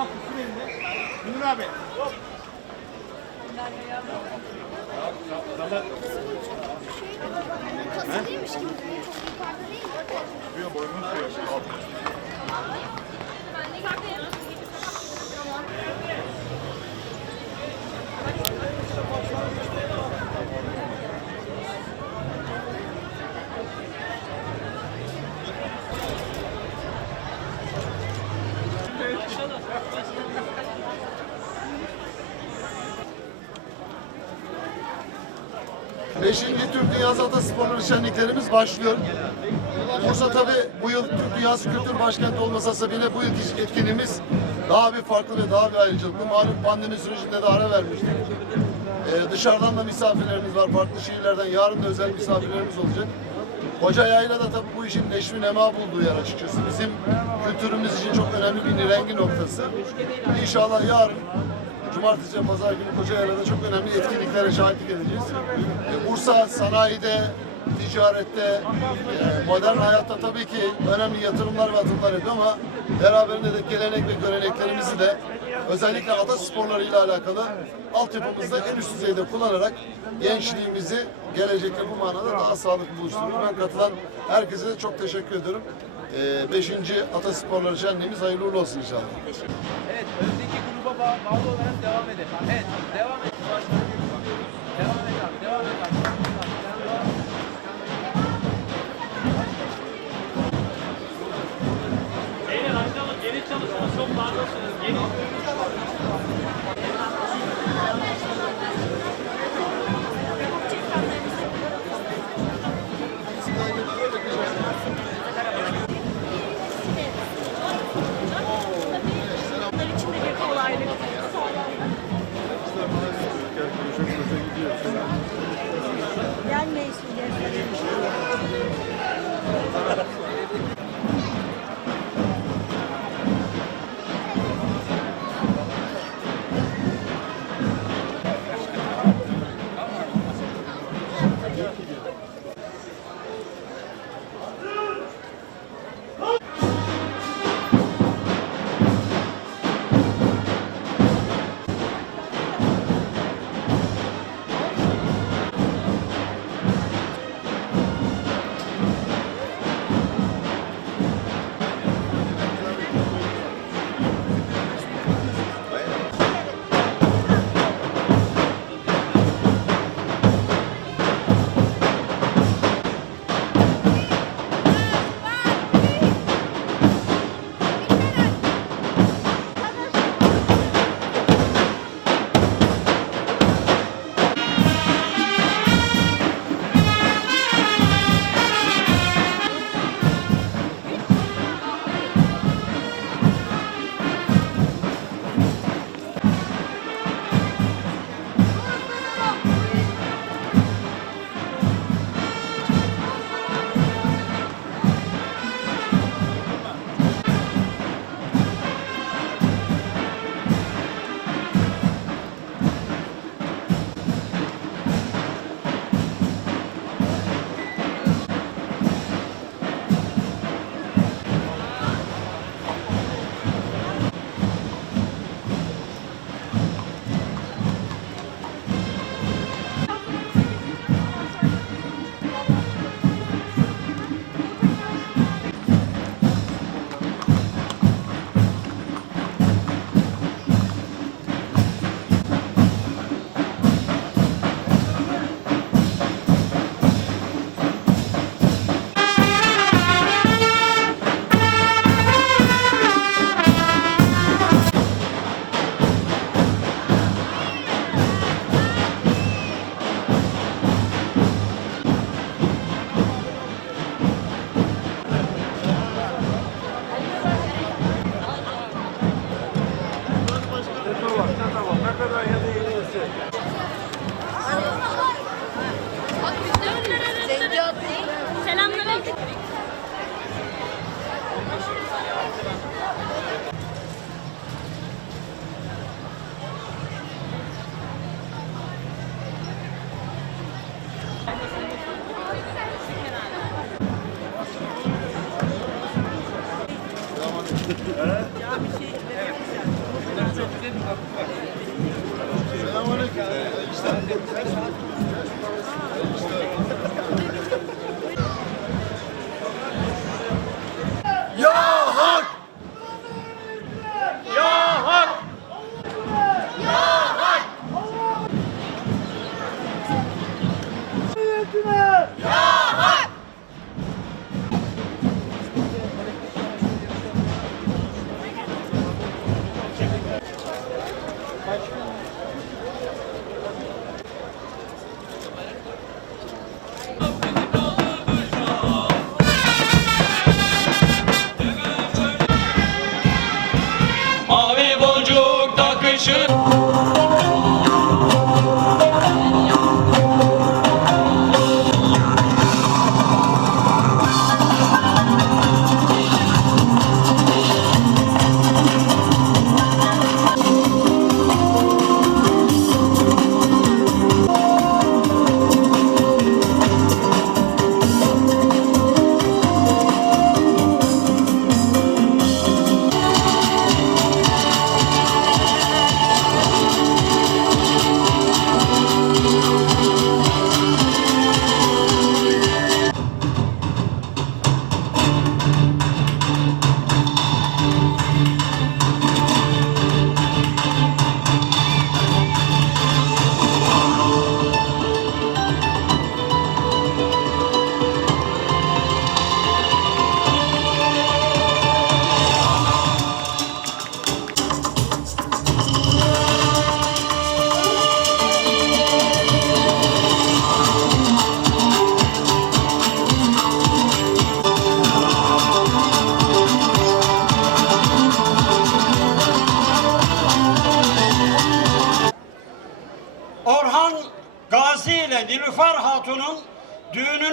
Tamam tutsun elini. Münir abi. Kası değilmiş gibi. Çok yukarıda değil boynunu sürüyor. Beşinci Türk Dünyası Atasporları şenliklerimiz başlıyor. Bursa tabi bu yıl Türk Dünyası Kültür Başkenti olmasa sebebiyle bu yılki etkinliğimiz daha bir farklı ve daha bir ayrıcalıklı. Malum pandemi sürecinde de ara vermiştik. Ee, dışarıdan da misafirlerimiz var, farklı şehirlerden. Yarın da özel misafirlerimiz olacak. Koca Yayla da tabii bu işin neşvi nema bulduğu yer açıkçası. Bizim kültürümüz için çok önemli bir nirengi noktası. İnşallah yarın Cumartesi Pazar günü Kocaeli'de çok önemli etkinliklere şahitlik edeceğiz. Ee, Bursa sanayide, ticarette, e, modern hayatta tabii ki önemli yatırımlar ve atımlar ediyor ama beraberinde de gelenek ve göreneklerimizi de özellikle ata sporlarıyla alakalı altyapımızda en üst düzeyde kullanarak gençliğimizi gelecekte bu manada daha sağlıklı buluşturuyoruz. Ben katılan herkese de çok teşekkür ediyorum. Ee, beşinci Ata Sporları Şenliğimiz hayırlı uğurlu olsun inşallah. Evet, öndeki gruba bağ- bağlı olarak devam edelim. Evet, devam et. Devam et abi, devam et abi. Beyler aşağıda geri çalışın. Çok bağlısınız. Geri. Selamünaleyküm.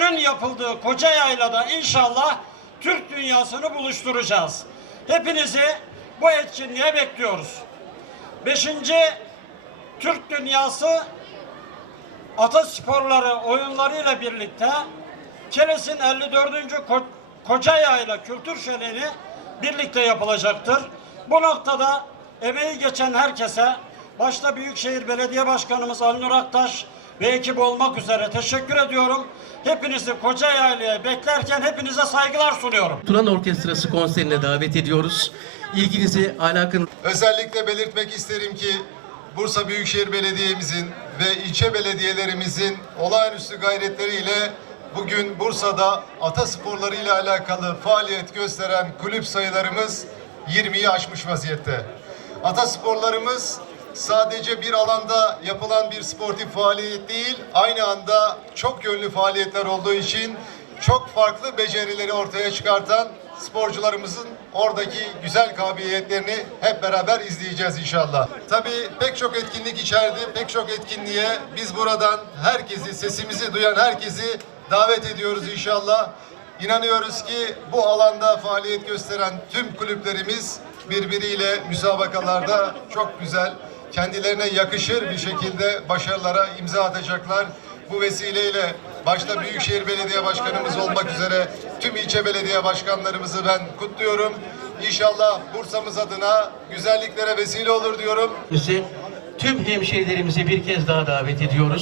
Düğününün yapıldığı Koca Yayla'da inşallah Türk dünyasını buluşturacağız. Hepinizi bu etkinliğe bekliyoruz. Beşinci Türk dünyası atasporları oyunlarıyla birlikte Keles'in 54. Ko- Koca Yayla Kültür Şöleni birlikte yapılacaktır. Bu noktada emeği geçen herkese başta Büyükşehir Belediye Başkanımız Ali Nur Aktaş ve ekip olmak üzere teşekkür ediyorum. Hepinizi Koca Yayla'ya beklerken hepinize saygılar sunuyorum. Turan Orkestrası konserine davet ediyoruz. İlginizi, alakanızı Özellikle belirtmek isterim ki Bursa Büyükşehir Belediye'mizin ve ilçe belediyelerimizin olağanüstü gayretleriyle bugün Bursa'da atasporları ile alakalı faaliyet gösteren kulüp sayılarımız 20'yi aşmış vaziyette. Atasporlarımız sadece bir alanda yapılan bir sportif faaliyet değil, aynı anda çok yönlü faaliyetler olduğu için çok farklı becerileri ortaya çıkartan sporcularımızın oradaki güzel kabiliyetlerini hep beraber izleyeceğiz inşallah. Tabii pek çok etkinlik içerdi. Pek çok etkinliğe biz buradan herkesi, sesimizi duyan herkesi davet ediyoruz inşallah. İnanıyoruz ki bu alanda faaliyet gösteren tüm kulüplerimiz birbiriyle müsabakalarda çok güzel, kendilerine yakışır bir şekilde başarılara imza atacaklar. Bu vesileyle başta Büyükşehir Belediye Başkanımız olmak üzere tüm ilçe belediye başkanlarımızı ben kutluyorum. İnşallah Bursa'mız adına güzelliklere vesile olur diyorum. tüm hemşehrilerimizi bir kez daha davet ediyoruz.